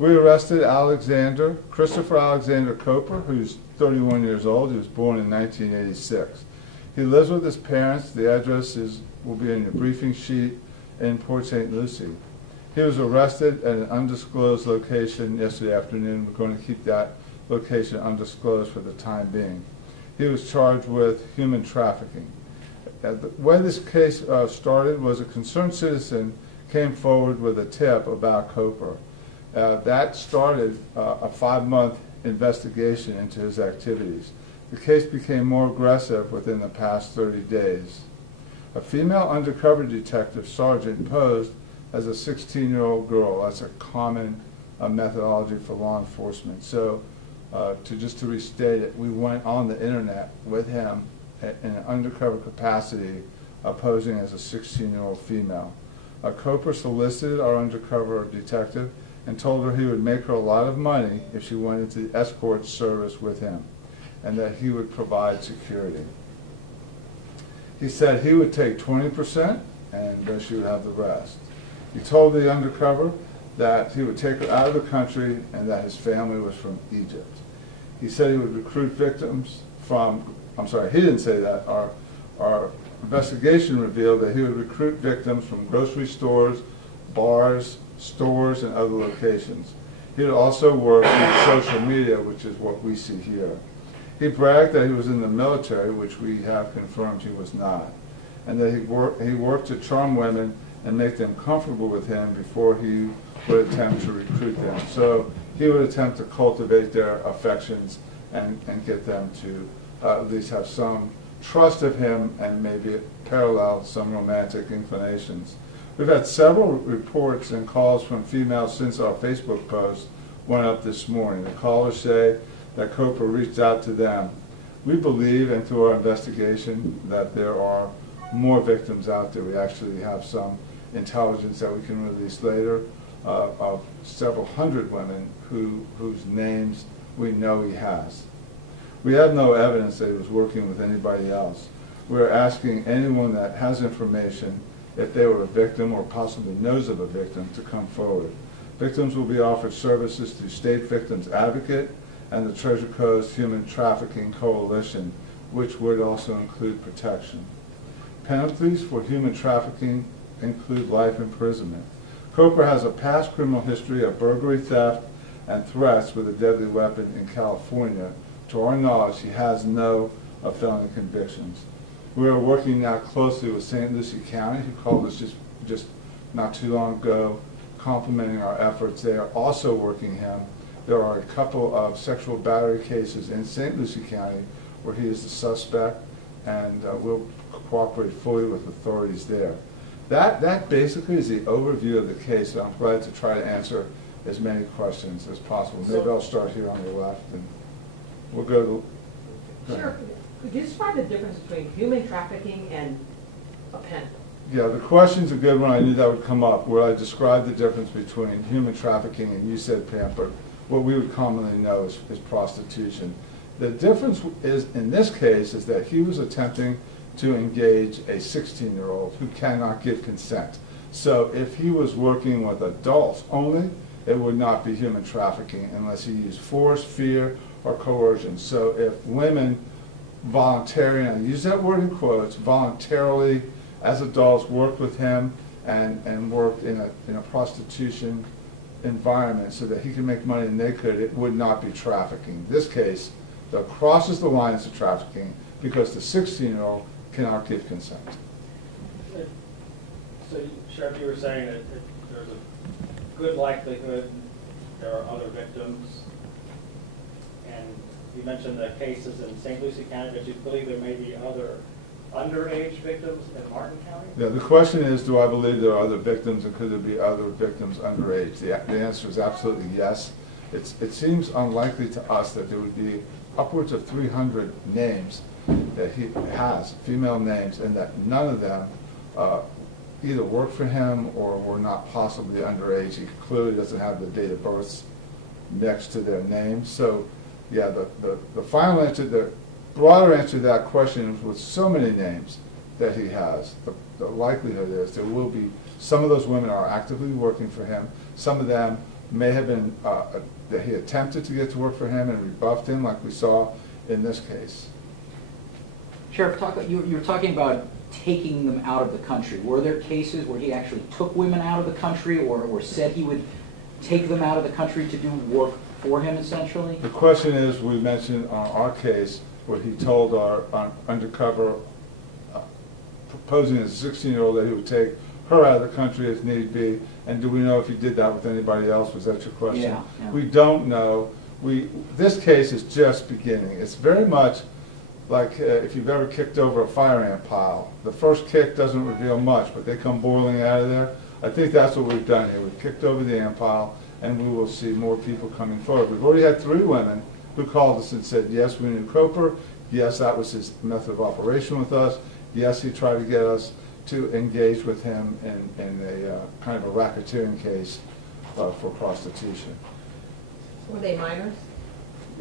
We arrested Christopher Alexander Coper, who's 31 years old. He was born in 1986. He lives with his parents. The address will be in your briefing sheet in Port St. Lucie. He was arrested at an undisclosed location yesterday afternoon. We're going to keep that location undisclosed for the time being. He was charged with human trafficking. The way this case started was a concerned citizen came forward with a tip about Coper. That started a 5-month investigation into his activities. The case became more aggressive within the past 30 days. A female undercover detective sergeant posed as a 16-year-old girl. That's a common methodology for law enforcement. So to restate it, we went on the internet with him in an undercover capacity, posing as a 16-year-old female. Coper solicited our undercover detective and told her he would make her a lot of money if she went into the escort service with him, and that he would provide security. He said he would take 20% and she would have the rest. He told the undercover that he would take her out of the country and that his family was from Egypt. He said he would recruit victims from, I'm sorry, he didn't say that. Our investigation revealed that he would recruit victims from grocery stores, bars, stores, and other locations. He would also work with social media, which is what we see here. He bragged that he was in the military, which we have confirmed he was not, and that he worked to charm women and make them comfortable with him before he would attempt to recruit them. So he would attempt to cultivate their affections and get them to at least have some trust of him and maybe parallel some romantic inclinations. We've had several reports and calls from females since our Facebook post went up this morning. The callers say that Coper reached out to them. We believe, and through our investigation, that there are more victims out there. We actually have some intelligence that we can release later of several hundred women whose names we know he has. We have no evidence that he was working with anybody else. We're asking anyone that has information, if they were a victim or possibly knows of a victim, to come forward. Victims will be offered services through State Victims Advocate and the Treasure Coast Human Trafficking Coalition, which would also include protection. Penalties for human trafficking include life imprisonment. Coper has a past criminal history of burglary, theft, and threats with a deadly weapon in California. To our knowledge, he has no felony convictions. We are working now closely with St. Lucie County, who called us just not too long ago, complimenting our efforts. They are also working him. There are a couple of sexual battery cases in St. Lucie County where he is the suspect, and we'll cooperate fully with authorities there. That basically is the overview of the case, and I'm glad to try to answer as many questions as possible. Maybe I'll start here on the left, and we'll go to... Sure. Could you describe the difference between human trafficking and a pen? Yeah, the question's a good one. I knew that would come up, where I described the difference between human trafficking and, you said, Pam, but what we would commonly know is prostitution. The difference is, in this case, is that he was attempting to engage a 16-year-old who cannot give consent. So if he was working with adults only, it would not be human trafficking unless he used force, fear, or coercion. So if women voluntarily, and I use that word in quotes, voluntarily as adults worked with him and worked in a prostitution environment so that he could make money and they could, it would not be trafficking. In this case, that crosses the lines of trafficking because the 16-year-old cannot give consent. So, Sheriff, you were saying that there's a good likelihood there are other victims, and you mentioned the cases in St. Lucie County, but you believe there may be other underage victims in Martin County? Yeah, the question is, do I believe there are other victims, and could there be other victims underage? The answer is absolutely yes. It seems unlikely to us that there would be upwards of 300 names that he has, female names, and that none of them either worked for him or were not possibly underage. He clearly doesn't have the date of births next to their names. So, yeah, the final answer, the broader answer to that question is, with so many names that he has, the likelihood is there will be, some of those women are actively working for him, some of them may have been that he attempted to get to work for him and rebuffed him, like we saw in this case. Sheriff, you're talking about taking them out of the country. Were there cases where he actually took women out of the country, or said he would take them out of the country to do work for him, essentially? The question is, we mentioned on our case where he told our undercover, proposing as a 16-year-old that he would take her out of the country if need be, and do we know if he did that with anybody else? Was that your question? Yeah. We don't know. This case is just beginning. It's very much like if you've ever kicked over a fire ant pile. The first kick doesn't reveal much, but they come boiling out of there. I think that's what we've done here. We've kicked over the ant pile, and we will see more people coming forward. We've already had 3 women who called us and said, yes, we knew Coper. Yes, that was his method of operation with us. Yes, he tried to get us to engage with him in a kind of a racketeering case for prostitution. Were they minors?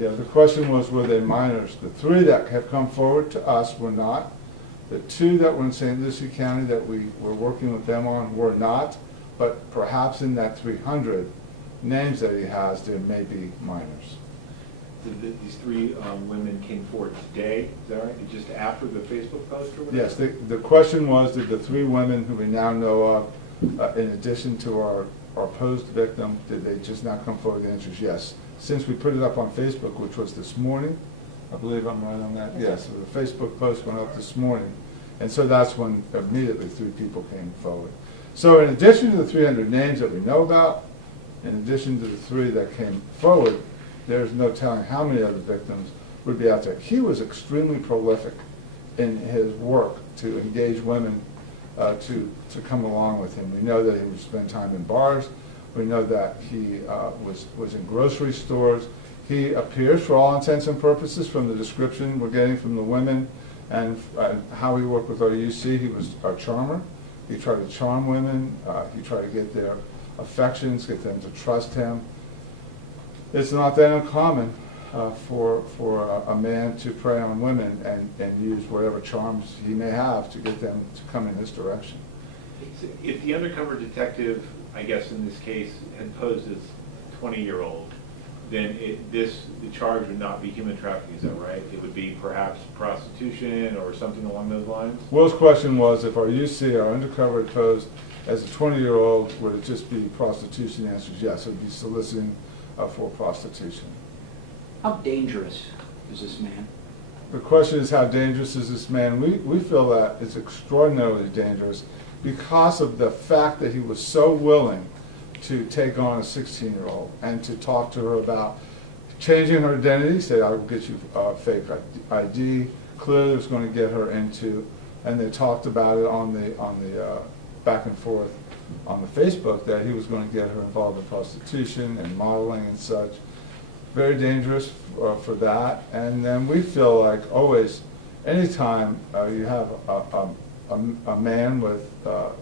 Yeah, the question was, were they minors? The 3 that have come forward to us were not. The 2 that were in St. Lucie County that we were working with them on were not, but perhaps in that 300 names that he has, there may be minors. These 3 women came forward today, is that right? Just after the Facebook post or whatever? Yes, the question was, did the 3 women who we now know of, in addition to our posed victim, did they just not come forward? The answer is yes. Since we put it up on Facebook, which was this morning, I believe I'm right on that. Yes, so the Facebook post went up this morning, and so that's when immediately 3 people came forward. So in addition to the 300 names that we know about, in addition to the 3 that came forward, there's no telling how many other victims would be out there. He was extremely prolific in his work to engage women to come along with him. We know that he would spend time in bars. We know that he was in grocery stores. He appears, for all intents and purposes, from the description we're getting from the women and how he worked with our UC, he was our charmer. He tried to charm women. He tried to get their affections, get them to trust him. It's not that uncommon for a man to prey on women and use whatever charms he may have to get them to come in his direction. If the undercover detective, I guess in this case, had posed as 20-year-old, then the charge would not be human trafficking, is that right? It would be perhaps prostitution or something along those lines? Will's question was, if our UC, our undercover, had posed as a 20-year-old, would it just be prostitution? The answer is yes. It would be soliciting for prostitution. How dangerous is this man? The question is, how dangerous is this man? We feel that it's extraordinarily dangerous because of the fact that he was so willing to take on a 16-year-old and to talk to her about changing her identity, say, I will get you a fake ID, clearly was going to get her into, and they talked about it on the back and forth on the Facebook, that he was going to get her involved in prostitution and modeling and such. Very dangerous for that. And then we feel like always, anytime you have a man with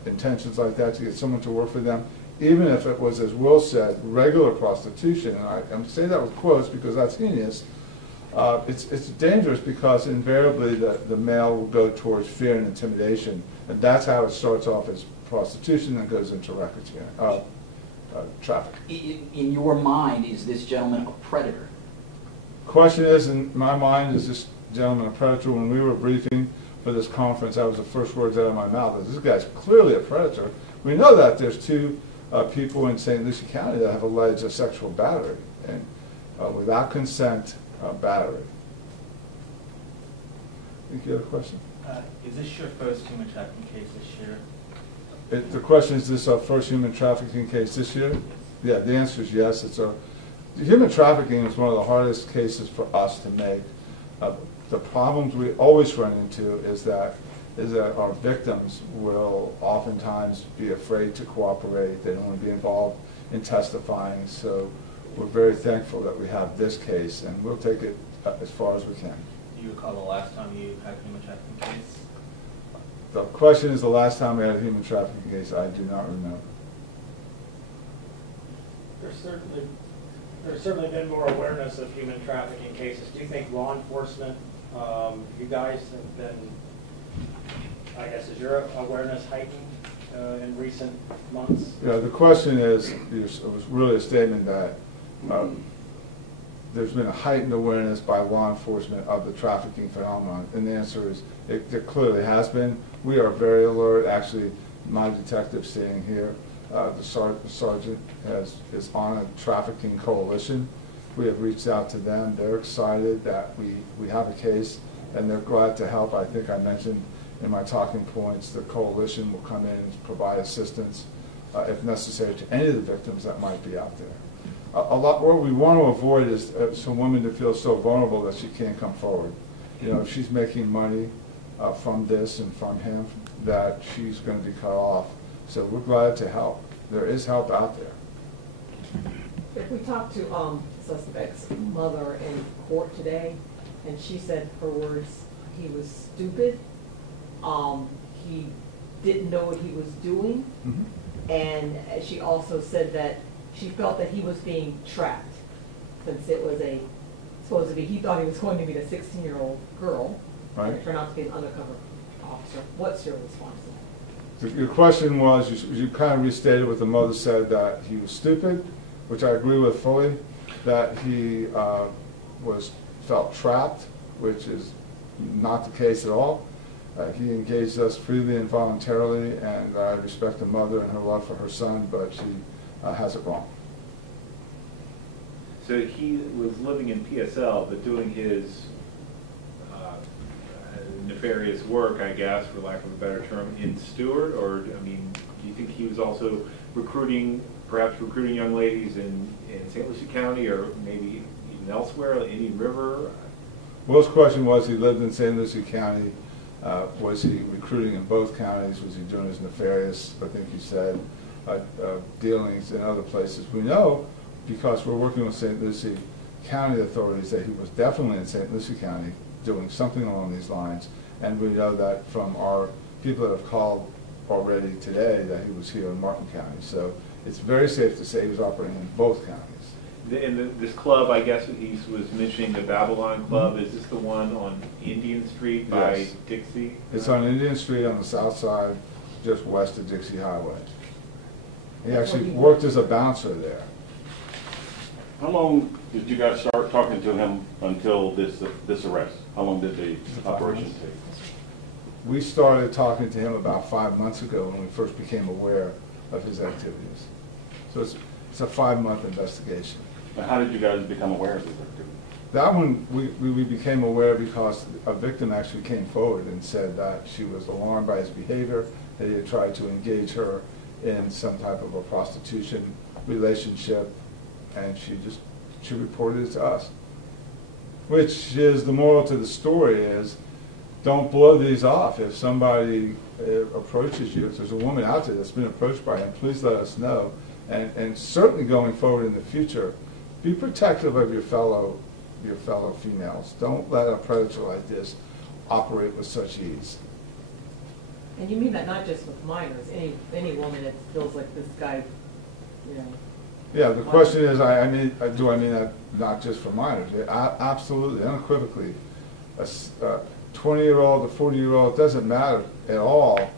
intentions like that to get someone to work for them, even if it was, as Will said, regular prostitution, and I'm saying that with quotes because that's heinous, it's dangerous because invariably the male will go towards fear and intimidation, and that's how it starts off as prostitution and goes into racketeering, trafficking. In your mind, is this gentleman a predator? Question is, in my mind, is this gentleman a predator? When we were briefing for this conference, that was the first words out of my mouth. This guy's clearly a predator. We know that there's 2 people in St. Lucie County that have alleged a sexual battery, and without consent, battery. I think you had a question? Is this your first human trafficking case this year? The question is this our first human trafficking case this year? Yeah, the answer is yes. Human trafficking is one of the hardest cases for us to make. The problems we always run into is that our victims will oftentimes be afraid to cooperate. They don't want to be involved in testifying. So we're very thankful that we have this case, and we'll take it as far as we can. Do you recall the last time you had a human trafficking case? The question is the last time we had a human trafficking case. I do not remember. There's certainly been more awareness of human trafficking cases. Do you think law enforcement, you guys have been, I guess, is your awareness heightened in recent months? Yeah, the question is, it was really a statement that there's been a heightened awareness by law enforcement of the trafficking phenomenon, and the answer is it clearly has been. We are very alert. Actually, my detective standing here, the sergeant is on a trafficking coalition. We have reached out to them. They're excited that we have a case, and they're glad to help. I think I mentioned in my talking points the coalition will come in and provide assistance, if necessary, to any of the victims that might be out there. A lot what we want to avoid is some woman to feel so vulnerable that she can't come forward. You know, if she's making money from this and from him, that she's going to be cut off. So we're glad to help. There is help out there. If we talk to suspect's mother in court today, and she said, her words, he was stupid, he didn't know what he was doing, and she also said that she felt that he was being trapped, since it was supposed to be, he thought he was going to meet a 16-year-old girl, right, and it turned out to be an undercover officer. What's your response to that? Your question was, you kind of restated what the mother said, that he was stupid, which I agree with fully, that he felt trapped, which is not the case at all. He engaged us freely and voluntarily, and I respect the mother and her love for her son, but she has it wrong. So he was living in PSL, but doing his nefarious work, I guess, for lack of a better term, in Stewart? Or, I mean, do you think he was also perhaps recruiting young ladies in St. Lucie County, or maybe even elsewhere, like Indian River? Will's question was, he lived in St. Lucie County. Was he recruiting in both counties? Was he doing his nefarious, I think you said, dealings in other places? We know, because we're working with St. Lucie County authorities, that he was definitely in St. Lucie County doing something along these lines. And we know that from our people that have called already today that he was here in Martin County. So it's very safe to say he was operating in both counties. In this club, I guess he was mentioning the Babylon Club. Is this the one on Indian Street by Yes. Dixie? It's on Indian Street on the south side, just west of Dixie Highway. He actually worked as a bouncer there. How long did you guys start talking to him until this arrest? How long did the operation take? We started talking to him about 5 months ago when we first became aware of his activities. So it's a 5-month investigation. Now, how did you guys become aware of his activity? That one we became aware because a victim actually came forward and said that she was alarmed by his behavior, that he had tried to engage her in some type of a prostitution relationship, and she reported it to us. Which is, the moral to the story is, don't blow these off. If somebody approaches you, if there's a woman out there that's been approached by him, please let us know. And certainly going forward in the future, be protective of your fellow females. Don't let a predator like this operate with such ease. And you mean that not just with minors, any woman that feels like this guy, you know. Yeah, the question is, do I mean that not just for minors? Absolutely, unequivocally. A 20-year-old, a 40-year-old, doesn't matter at all.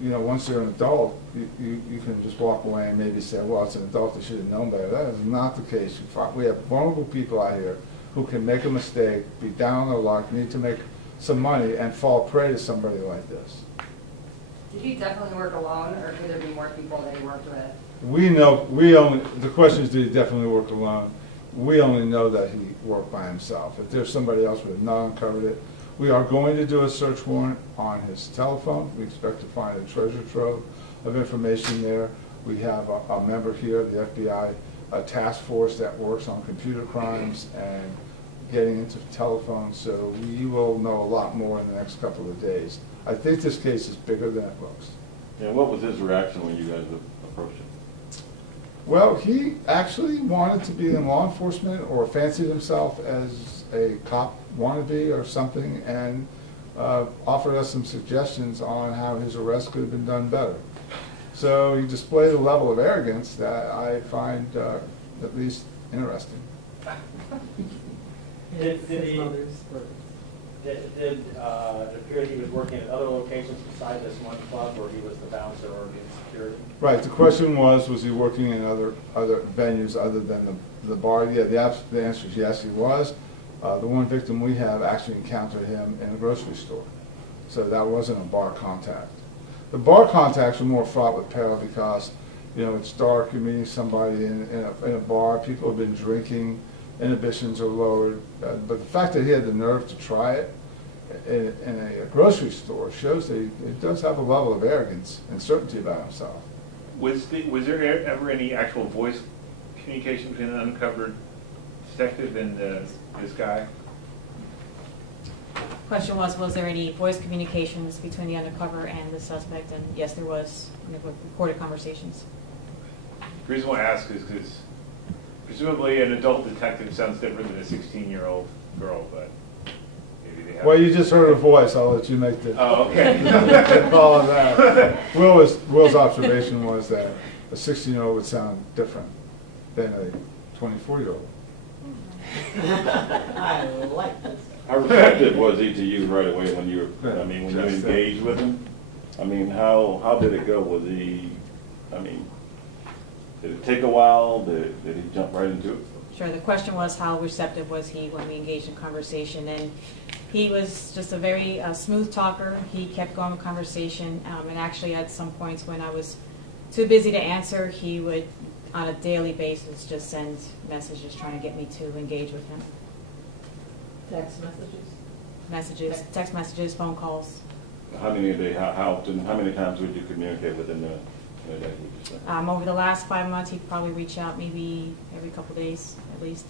Once they're an adult, you can just walk away and maybe say, well, it's an adult, they should have known better. That is not the case. We have vulnerable people out here who can make a mistake, be down on their luck, need to make some money, and fall prey to somebody like this. Did he definitely work alone, or could there be more people that he worked with? The question is, did he definitely work alone? We only know that he worked by himself. If there's somebody else, we have not uncovered it. We are going to do a search warrant on his telephone. We expect to find a treasure trove of information there. We have a member here of the FBI, a task force that works on computer crimes and getting into telephones, so we will know a lot more in the next couple of days. I think this case is bigger than it looks. Yeah, what was his reaction when you guys approached him? Well, he actually wanted to be in law enforcement, or fancied himself as a cop wannabe or something, and offered us some suggestions on how his arrest could have been done better. So he displayed a level of arrogance that I find at least interesting. Did His he- mother's words. Did it appear he was working at other locations besides this one club where he was the bouncer or the security? Right, the question was he working in other venues other than the bar? Yeah, the answer is yes, he was. The one victim we have actually encountered him in a grocery store. So that wasn't a bar contact. The bar contacts are more fraught with peril because, you know, it's dark, you're meeting somebody in a bar, people have been drinking, inhibitions are lowered. But the fact that he had the nerve to try it in a grocery store shows that he does have a level of arrogance and certainty about himself. Was there ever any actual voice communication between an uncovered detective and this guy? Question was there any voice communications between the undercover and the suspect? And yes, there was recorded conversations. The reason why I ask is because presumably an adult detective sounds different than a 16-year-old girl, but maybe they have... Well, you just heard her voice. I'll let you make the call on that. Will's observation was that a 16-year-old would sound different than a 24-year-old. I like this. How receptive was he to you right away when you engaged with him? I mean, how did it go? Was he, did it take a while? Did he jump right into it? Sure. The question was how receptive was he when we engaged in conversation, and he was just a very smooth talker. He kept going with conversation, and actually at some points when I was too busy to answer, he would, on a daily basis, just send messages trying to get me to engage with him. Text messages? Text messages, phone calls. How many a day? How often? How many times would you communicate with him in a day? Would you say? Over the last 5 months, he'd probably reach out maybe every couple days at least.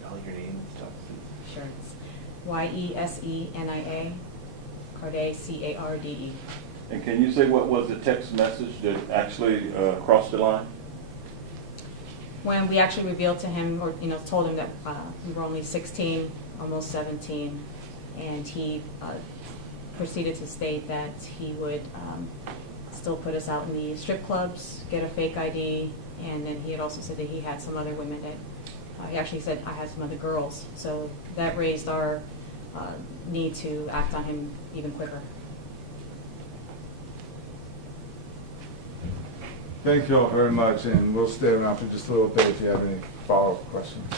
Spell your name and stuff. Sure. It's Yesenia, Carde, Carde. And can you say what was the text message that actually crossed the line? When we actually revealed to him, or told him that we were only 16, almost 17, and he proceeded to state that he would still put us out in the strip clubs, get a fake ID, and then he had also said that he had some other women that, he actually said, I had some other girls. So that raised our need to act on him even quicker. Thank you all very much, and we'll stay around for just a little bit if you have any follow-up questions.